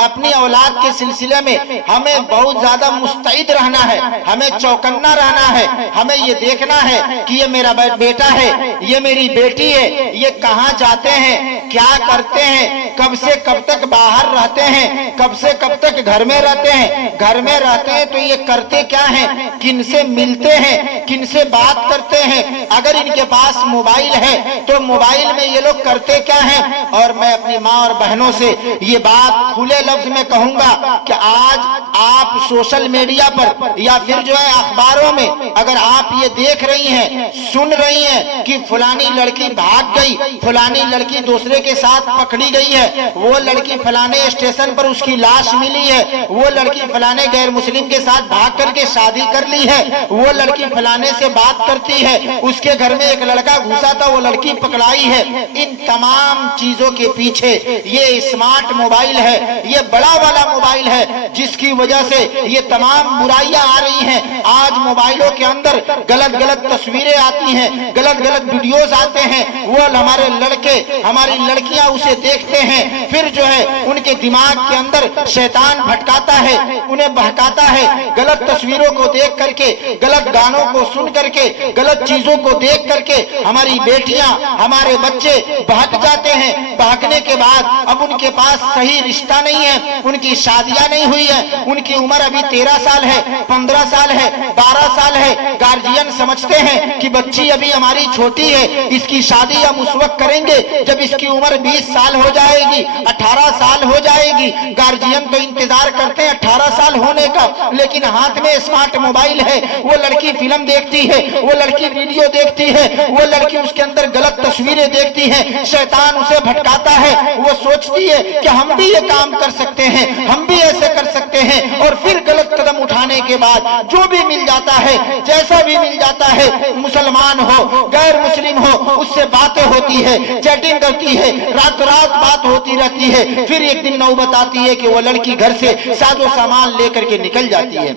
اپنی اولاد کے سلسلے میں ہمیں بہت زیادہ مستعد رہنا ہے، ہمیں چوکنا رہنا ہے، ہمیں یہ دیکھنا ہے کہ یہ میرا بیٹا ہے، یہ میری بیٹی ہے، یہ کہاں جاتے ہیں، کیا کرتے ہیں، کب سے کب تک باہر رہتے ہیں، کب سے کب تک گھر میں رہتے ہیں، گھر میں رہتے ہیں تو یہ کرتے کیا ہیں، کن سے ملتے ہیں، کن سے بات کرتے ہیں، اگر ان کے پاس موبائل ہے تو موبائل میں یہ لوگ کرتے کیا ہیں۔ اور میں اپنی ماں اور بہنوں سے یہ بات کھلے لفظ میں کہوں گا کہ آج آپ سوشل میڈیا پر یا پھر جو ہے اخباروں میں اگر آپ یہ دیکھ رہی ہیں، سن رہی ہیں کہ فلانی لڑکی بھاگ گئی، فلانی لڑکی دوسرے کے ساتھ پکڑی گئی ہے، وہ لڑکی فلانے اسٹیشن پر اس کی لاش ملی ہے، وہ لڑکی فلانے غیر مسلم کے ساتھ بھاگ کر کے شادی کر لی ہے، وہ لڑکی فلانے سے بات کرتی ہے، اس کے گھر میں ایک لڑکا گھسا تھا وہ لڑکی پکڑائی ہے، ان تمام چیزوں کے پیچھے یہ اسمارٹ موبائل ہے، یہ بڑا والا موبائل ہے جس کی وجہ سے یہ تمام برائیاں آ رہی ہیں۔ آج موبائلوں کے اندر غلط غلط تصویریں آتی ہیں، غلط غلط ویڈیوز آتے ہیں، وہ ہمارے لڑکے ہماری لڑکیاں اسے دیکھتے ہیں، پھر جو ہے ان کے دماغ کے اندر شیطان بھٹکاتا ہے، انہیں بہکاتا ہے، غلط تصویروں کو دیکھ کر کے، غلط گانوں کو سن کر کے، غلط چیزوں کو دیکھ کر کے ہماری بیٹیاں ہمارے بچے بہک جاتے ہیں۔ بہکنے کے بعد اب ان کے پاس صحیح رشتہ نہیں ہے، ان کی شادیاں نہیں ہوئی ہے، ان کی عمر ابھی 13 سال ہے، 15 سال ہے، 12 سال ہے، گارجین سمجھتے ہیں کہ بچی ابھی ہماری چھوٹی ہے، اس کی شادی ہم اس وقت کریں گے جب اس کی عمر 20 سال ہو جائے گی، 18 سال ہو جائے گی۔ گارجین تو انتظار کرتے ہیں 18 سال ہونے کا، لیکن ہاتھ میں اسمارٹ موبائل ہے، وہ لڑکی فلم دیکھتی ہے، وہ لڑکی ویڈیو دیکھتی ہے، وہ لڑکی اس کے اندر غلط تصویریں دیکھتی ہے، شیطان اسے بھٹکاتا ہے، وہ سوچتی ہے کہ ہم بھی یہ کام کر سکتے ہیں، ہم بھی ایسے کر سکتے ہیں، اور پھر غلط قدم اٹھانے کے بعد جو بھی مل جاتا ہے، جیسا بھی مل جاتا ہے، مسلمان ہو غیر مسلم ہو، اس سے باتیں ہوتی ہے، چیٹنگ کرتی ہے، رات رات بات ہوتی رہتی ہے، پھر ایک دن نوبت آتی ہے کہ وہ لڑکی گھر سے ساز و سامان لے کر کے نکل جاتی ہے۔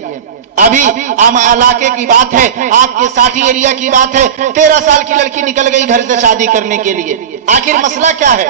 ابھی علاقے کی بات ہے، آپ کے ساٹھی ایریا کی بات ہے، 13 سال کی لڑکی نکل گئی گھر سے شادی کرنے کے لیے۔ آخر مسئلہ کیا ہے؟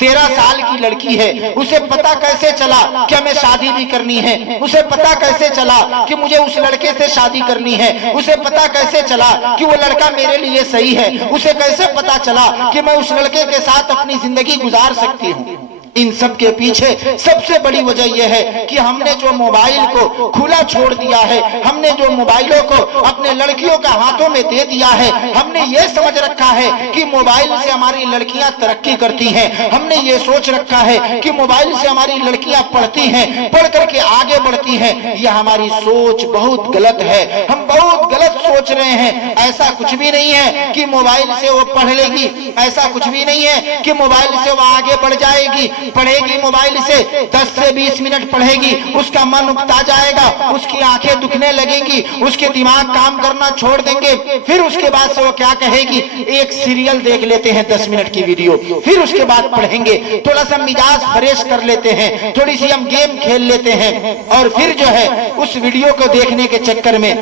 13 سال کی لڑکی ہے، اسے پتا کیسے چلا کہ ہمیں شادی بھی کرنی ہے، اسے پتا کیسے چلا کہ مجھے اس لڑکے سے شادی کرنی ہے، اسے پتا کیسے چلا کہ وہ لڑکا میرے لیے صحیح ہے، اسے کیسے پتا چلا کہ میں اس لڑکے کے ساتھ اپنی زندگی گزار سکتی ہوں؟ ان سب کے پیچھے سب سے بڑی وجہ یہ ہے کہ ہم نے جو موبائل کو کھلا چھوڑ دیا ہے، ہم نے جو موبائلوں کو اپنے لڑکیوں کا ہاتھوں میں دے دیا ہے، ہم نے یہ سمجھ رکھا ہے کہ موبائل سے ہماری لڑکیاں ترقی کرتی ہیں، ہم نے یہ سوچ رکھا ہے کہ موبائل سے ہماری لڑکیاں پڑھتی ہیں، پڑھ کر کے آگے بڑھتی ہیں۔ یہ ہماری سوچ بہت غلط ہے، ہم بہت غلط سوچ رہے ہیں۔ ایسا کچھ بھی نہیں ہے کہ موبائل سے وہ پڑھ لے گی، ایسا کچھ بھی نہیں ہے کہ موبائل سے وہ آگے بڑھ جائے گی، پڑھے گی موبائل سے 10 سے 20 منٹ پڑھے گی، اس کا من اکتا جائے گا، اس کی آنکھیں دکھنے لگیں گی، اس کے دماغ کام کرنا چھوڑ دیں گے، پھر اس کے بعد سے وہ کیا کہے گی، ایک سیریل دیکھ لیتے ہیں 10 منٹ کی ویڈیو، پھر اس کے بعد پڑھیں گے، تھوڑا سا مزاج فریش کر لیتے ہیں، تھوڑی سی ہم گیم کھیل لیتے ہیں، اور پھر جو ہے اس ویڈیو کو دیکھنے کے چکر میں،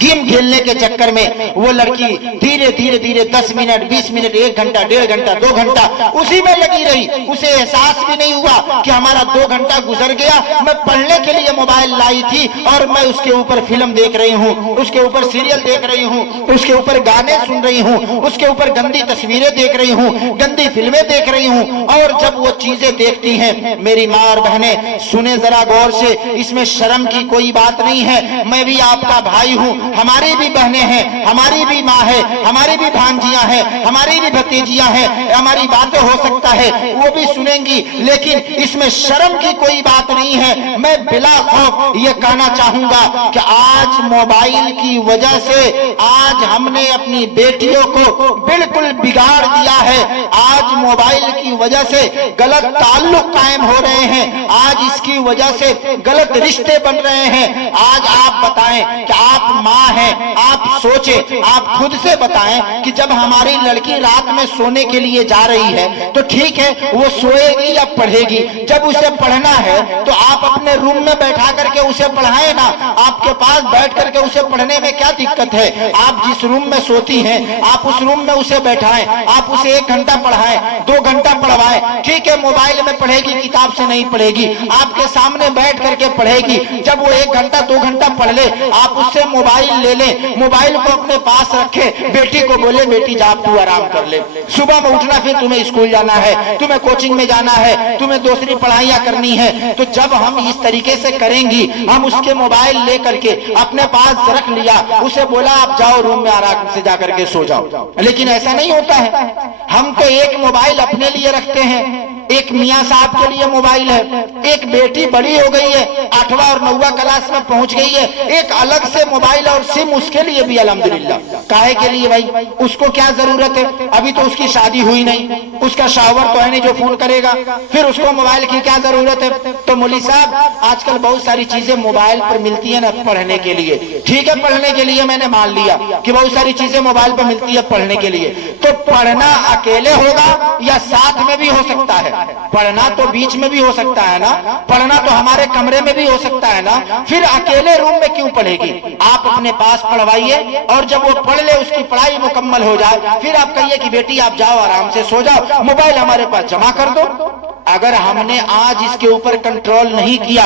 گیم کھیلنے کے چکر میں وہ لڑکی دھیرے دھیرے دھیرے 10 منٹ 20 منٹ 1 گھنٹہ 1.5 گھنٹہ 2 گھنٹہ اسی میں لگی رہی، اسے احساس بھی نہیں ہوا کہ ہمارا 2 گھنٹہ گزر گیا، میں پڑھنے کے لیے موبائل لائی تھی اور میں اس کے اوپر فلم دیکھ رہی ہوں، اس کے اوپر سیریل دیکھ رہی ہوں، اس کے اوپر گانے سن رہی ہوں، اس کے اوپر گندی تصویریں دیکھ رہی ہوں، گندی فلمیں دیکھ رہی ہوں۔ اور جب وہ چیزیں دیکھتی ہیں، میری ماں اور بہنیں سنیں ذرا غور سے، اس میں شرم کی کوئی بات نہیں ہے، میں بھی آپ کا بھائی ہوں، ہماری بھی بہنیں ہیں، ہماری بھی ماں ہے، ہماری بھی بھانجیاں ہیں، ہماری بھی بھتیجیاں ہیں، ہماری باتیں ہو سکتا ہے وہ بھی سنیں گی، لیکن اس میں شرم کی کوئی بات نہیں ہے۔ میں بلا خوف یہ کہنا چاہوں گا کہ آج موبائل کی وجہ سے آج ہم نے اپنی بیٹیوں کو بالکل بگاڑ دیا ہے، آج موبائل کی وجہ سے غلط تعلق قائم ہو رہے ہیں، آج اس کی وجہ سے غلط رشتے بن رہے ہیں۔ آج آپ بتائیں کہ آپ माँ हैं, आप सोचें, आप खुद से बताएं कि जब हमारी लड़की रात में सोने के लिए जा रही है तो ठीक है वो सोएगी या पढ़ेगी। जब उसे पढ़ना है तो आप अपने रूम में बैठा करके उसे पढ़ाएं ना, आपके पास बैठ करके उसे पढ़ने में क्या दिक्कत है। आप जिस रूम में सोती हैं आप उस रूम में उसे बैठाएं, आप उसे 1 घंटा पढ़ाएं, 2 घंटा पढ़वाएं। ठीक है मोबाइल में पढ़ेगी, किताब से नहीं पढ़ेगी, आपके सामने बैठ करके पढ़ेगी। जब वो 1 घंटा 2 घंटा पढ़ ले आप उससे मोबाइल ले लें, मोबाइल को अपने पास रखे, बेटी को बोले बेटी जा तू आराम कर ले, सुबह में उठना फिर तुम्हें स्कूल जाना है, तुम्हें कोचिंग में जाना है, तुम्हें दूसरी पढ़ाइयां करनी है। तो जब हम इस तरीके से करेंगी, हम उसके मोबाइल ले करके अपने पास रख लिया, उसे बोला आप जाओ रूम में आराम से जाकर के सो जाओ, लेकिन ऐसा नहीं होता है। हम तो एक मोबाइल अपने लिए रखते हैं, एक मियाँ साहब के लिए मोबाइल है, एक बेटी बड़ी हो गई है 8वां और 9वां क्लास में पहुंच गई है, एक अलग से मोबाइल और सिम उसके लिए भी अल्हम्दुलिल्लाह। काहे के लिए भाई, उसको क्या जरूरत है, अभी तो उसकी शादी हुई नहीं, उसका शावर तो है नहीं जो फोन करेगा, फिर उसको मोबाइल की क्या जरूरत है। तो मौलवी साहब आजकल बहुत सारी चीजें मोबाइल पर मिलती है ना पढ़ने के लिए, ठीक है पढ़ने के लिए मैंने मान लिया कि बहुत सारी चीजें मोबाइल पर मिलती है पढ़ने के लिए। तो पढ़ना अकेले होगा या साथ में भी हो सकता है, पढ़ना तो बीच में भी हो सकता है ना, पढ़ना तो हमारे कमरे में भी हो सकता है ना, फिर अकेले रूम में क्यों पढ़ेगी। आप अपने पास पढ़वाइए और जब वो पढ़ ले उसकी पढ़ाई मुकम्मल हो जाए फिर आप कहिए कि बेटी आप जाओ आराम से सो जाओ, मोबाइल हमारे पास जमा कर दो। अगर हमने आज इसके ऊपर कंट्रोल नहीं किया,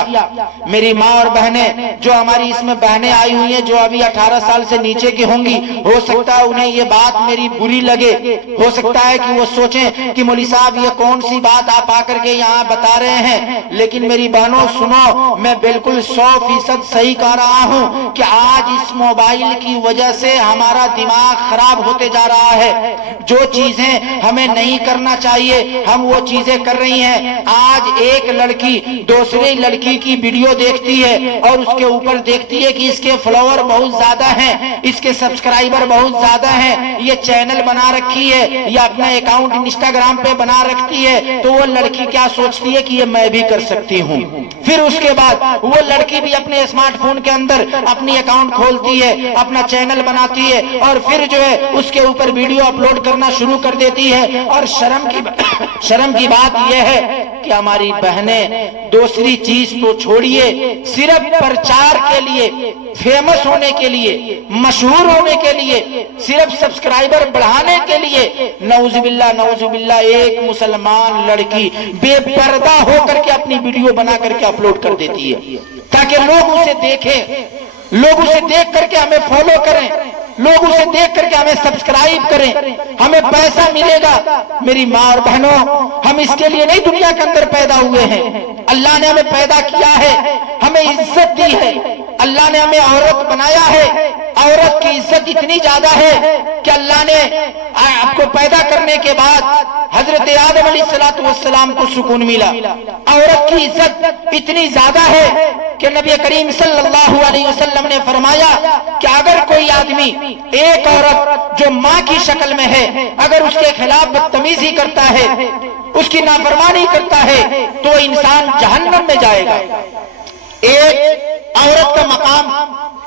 मेरी माँ और बहनें जो हमारी इसमें बहनें आई हुई हैं जो अभी 18 साल से नीचे की होंगी, हो सकता है उन्हें ये बात मेरी बुरी लगे, हो सकता है कि वो सोचें कि मौलवी साहब ये कौन सी बात आप आकर के यहाँ बता रहे हैं। लेकिन मेरी बहनों सुनो, मैं बिल्कुल 100% सही कह रहा हूँ कि आज इस मोबाइल की वजह से हमारा दिमाग खराब होते जा रहा है। जो चीजें हमें नहीं करना चाहिए हम वो चीजें कर रही हैं। आज एक लड़की दूसरी लड़की की वीडियो देखती है और उसके ऊपर देखती है कि इसके फॉलोअर बहुत ज्यादा हैं, इसके सब्सक्राइबर बहुत ज्यादा हैं, ये चैनल बना रखी है या अपना अकाउंट इंस्टाग्राम पे बना रखती है। तो वो लड़की क्या सोचती है कि ये मैं भी कर सकती हूँ। फिर उसके बाद वो लड़की भी अपने स्मार्टफोन के अंदर अपनी अकाउंट खोलती है, अपना चैनल बनाती है और फिर जो है उसके ऊपर वीडियो अपलोड करना शुरू कर देती है। और शर्म की बात यह है कि हमारी बहनें दूसरी चीज तो छोड़िए, सिर्फ प्रचार के लिए, फेमस होने के लिए, मशहूर होने के लिए, सिर्फ सब्सक्राइबर बढ़ाने के लिए नौजुबिल्लाह एक मुसलमान लड़की बेपर्दा होकर के अपनी वीडियो बना करके अपलोड कर देती है ताकि लोग उसे देखें, लोग उसे देख करके हमें फॉलो करें, लोग उसे देख करके हमें सब्सक्राइब करें, हमें पैसा मिलेगा। मेरी माँ और बहनों, हम इसके लिए नहीं दुनिया के अंदर पैदा हुए हैं। अल्लाह ने हमें पैदा किया है, हमें इज्जत दी है, अल्लाह ने हमें औरत बनाया है। औरत की इज्जत इतनी ज्यादा है कि अल्लाह ने आपको पैदा करने के बाद हजरत आदम अलैहिस्सलाम को सुकून मिला। औरत की इज्जत इतनी ज्यादा है कि नबी करीम सल्लल्लाहु अलैहि वसल्लम ने फरमाया कि अगर कोई आदमी एक औरत जो माँ की शक्ल में है अगर उसके खिलाफ बदतमीजी करता है, उसकी नाफरमानी करता है तो इंसान जहन्नम में जाएगा। एक औरत का मकाम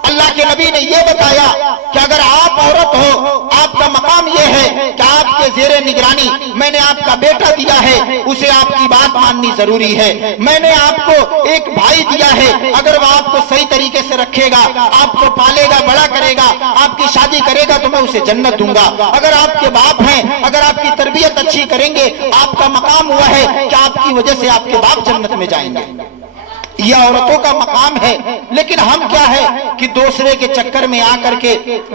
अल्लाह के नबी ने यह बताया कि अगर आप औरत हो, आपका मकाम यह है कि आपके जेरे निगरानी मैंने आपका बेटा दिया है, उसे आपकी बात माननी जरूरी है। मैंने आपको एक भाई दिया है, अगर वो आपको सही तरीके से रखेगा, आपको पालेगा, बड़ा करेगा, आपकी शादी करेगा तो मैं उसे जन्नत दूंगा। अगर आपके बाप हैं, अगर आपकी तरबियत अच्छी करेंगे, आपका मकाम हुआ है कि आपकी वजह से आपके बाप जन्नत में जाएंगे। ये औरतों का मकाम है। लेकिन हम क्या है कि दूसरे के चक्कर में आकर के,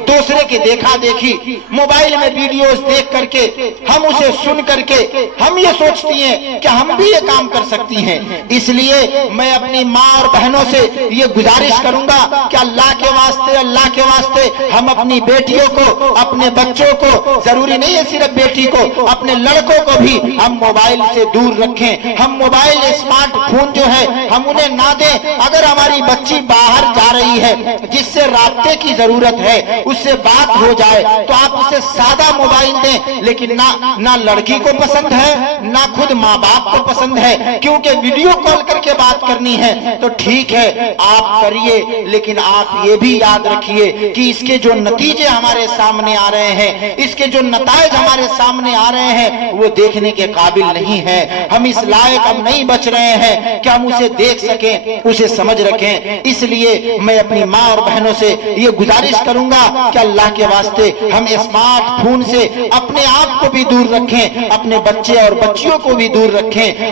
दूसरे के देखा देखी मोबाइल में वीडियोस देख करके, हम उसे सुन करके हम ये सोचती हैं कि हम भी ये काम कर सकती हैं। इसलिए मैं अपनी माँ और बहनों से ये गुजारिश करूंगा कि अल्लाह के वास्ते हम अपनी बेटियों को, अपने बच्चों को, जरूरी नहीं है सिर्फ बेटी को, अपने लड़कों को भी हम मोबाइल से दूर रखें। हम मोबाइल स्मार्टफोन जो है हम उन्हें ना दें। अगर हमारी बच्ची बाहर जा रही है, जिससे राब्ते की जरूरत है, उससे बात हो जाए, तो आप उसे सादा मोबाइल दें। लेकिन ना लड़की को पसंद है, ना खुद माँ बाप को पसंद है, क्योंकि वीडियो कॉल करके बात करनी है। तो ठीक है, आप करिए, लेकिन आप ये भी याद रखिए कि इसके जो नतीजे हमारे सामने आ रहे हैं, इसके जो नताइज हमारे सामने आ रहे हैं, वो देखने के काबिल नहीं है। हम इस लायक अब नहीं बच रहे हैं कि हम उसे देख सकें, उसे समझ रखें। इसलिए मैं अपनी माँ और बहनों से ये गुजारिश करूंगा कि अल्लाह के वास्ते हम स्मार्टफोन से अपने आप को भी दूर रखें, अपने बच्चे और बच्चियों को भी दूर रखें।